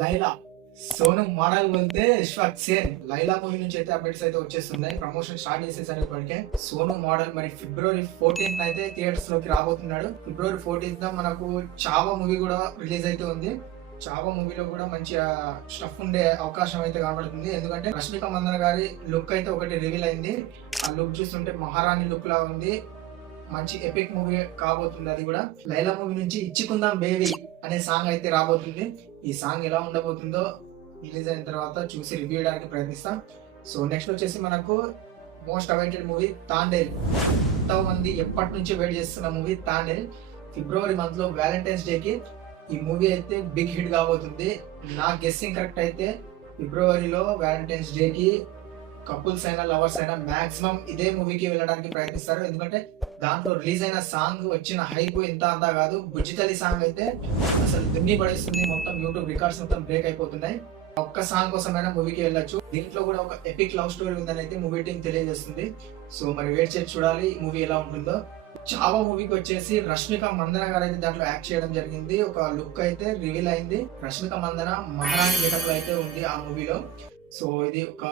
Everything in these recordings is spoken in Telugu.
లైలా సోను మోడల్ వెళ్తే ఇష్ఫాక్ సేన్ లైలా మూవీ నుంచి అయితే అప్డేట్స్ అయితే వచ్చేస్తున్నాయి. ప్రమోషన్ స్టార్ట్ చేసేసారు ఇప్పటికే. సోను మోడల్ మరి ఫిబ్రవరి 14th అయితే థియేటర్స్ లోకి రాబోతున్నాడు. ఫిబ్రవరి 14th మనకు చావా మూవీ కూడా రిలీజ్ అయితే ఉంది. చావా మూవీలో కూడా మంచి స్టఫ్ ఉండే అవకాశం అయితే కనబడుతుంది. ఎందుకంటే రష్మిక మందన గారి లుక్ అయితే ఒకటి రివీల్ అయింది. ఆ లుక్ చూస్తుంటే మహారాణి లుక్ లా ఉంది. మంచి ఎపిక్ మూవీ కాబోతుంది. అది కూడా లైలా మూవీ నుంచి ఇచ్చుకుందాం బేబీ అనే సాంగ్ అయితే రాబోతుంది. ఈ సాంగ్ ఎలా ఉండబోతుందో రిలీజ్ అయిన తర్వాత చూసి రివ్యూ చేయడానికి ప్రయత్నిస్తాం. సో నెక్స్ట్ వచ్చేసి మనకు మోస్ట్ అవైటెడ్ మూవీ తాండేల్. ఎంతో మంది ఎప్పటి నుంచి వెయిట్ చేస్తున్న మూవీ తాండేల్ ఫిబ్రవరి మంత్ లో వ్యాలంటైన్స్ డేకి ఈ మూవీ అయితే బిగ్ హిట్ కాబోతుంది. నా గెస్సింగ్ కరెక్ట్ అయితే ఫిబ్రవరిలో వ్యాలంటైన్స్ డేకి కపుల్స్ అయినా లవర్స్ అయినా మాక్సిమం ఇదే మూవీకి వెళ్ళడానికి ప్రయత్నిస్తారు. ఎందుకంటే దాంట్లో రిలీజ్ అయిన సాంగ్ వచ్చిన హైప్ ఇంత అంతా కాదు. బుజ్జితల్లి సాంగ్ అయితే అసలు దున్ని పడేస్తుంది. మొత్తం యూట్యూబ్ రికార్డ్స్ మొత్తం బ్రేక్ అయిపోతున్నాయి. ఒక్క సాంగ్ కోసమైనా మూవీకి వెళ్ళొచ్చు. దీంట్లో కూడా ఒక ఎపిక్ లవ్ స్టోరీ ఉందని అయితే మూవీ టీం తెలియజేస్తుంది. సో మరి వెయిట్ చేసి చూడాలి ఈ మూవీ ఎలా ఉంటుందో. చావా మూవీకి వచ్చేసి రష్మిక మందన గారు అయితే దాంట్లో యాక్ట్ చేయడం జరిగింది. ఒక లుక్ అయితే రివీల్ అయింది. రష్మిక మందన మహారాణి గెటప్ లో అయితే ఉంది ఆ మూవీలో. సో ఇది ఒక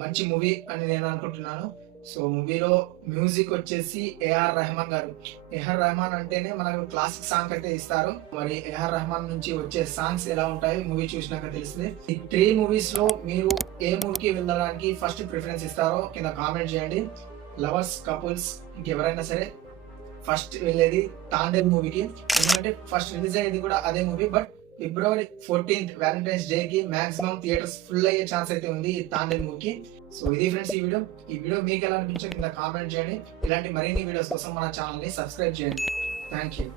మంచి మూవీ అని నేను అనుకుంటున్నాను. సో మూవీలో మ్యూజిక్ వచ్చేసి ఏఆర్ రెహమాన్ గారు. ఏఆర్ రెహమాన్ అంటేనే మనకు క్లాసిక్ సాంగ్ అయితే ఇస్తారు. మరి ఏఆర్ రెహమాన్ నుంచి వచ్చే సాంగ్స్ ఎలా ఉంటాయి మూవీ చూసినాక తెలిసింది. ఈ 3 మూవీస్ లో మీరు ఏ మూవీకి వెళ్ళడానికి ఫస్ట్ ప్రిఫరెన్స్ ఇస్తారో కింద కామెంట్ చేయండి. లవర్స్, కపుల్స్, ఇంకెవరైనా సరే ఫస్ట్ వెళ్ళేది తాండేల్ మూవీకి. ఎందుకంటే ఫస్ట్ రిలీజ్ అయ్యేది కూడా అదే movie. But February 14th Valentine's day కి మాక్సిమం థియేటర్స్ ఫుల్ అయ్యే ఛాన్స్ అయితే ఉంది ఈ తాండేల్ మూవీకి. సో ఇది ఫ్రెండ్స్ ఈ వీడియో మీకు ఎలా అనిపించో కింద కామెంట్ చేయండి. ఇలాంటి మరిన్ని వీడియోస్ కోసం మన ఛానల్ ని సబ్స్క్రైబ్ చేయండి. Thank you.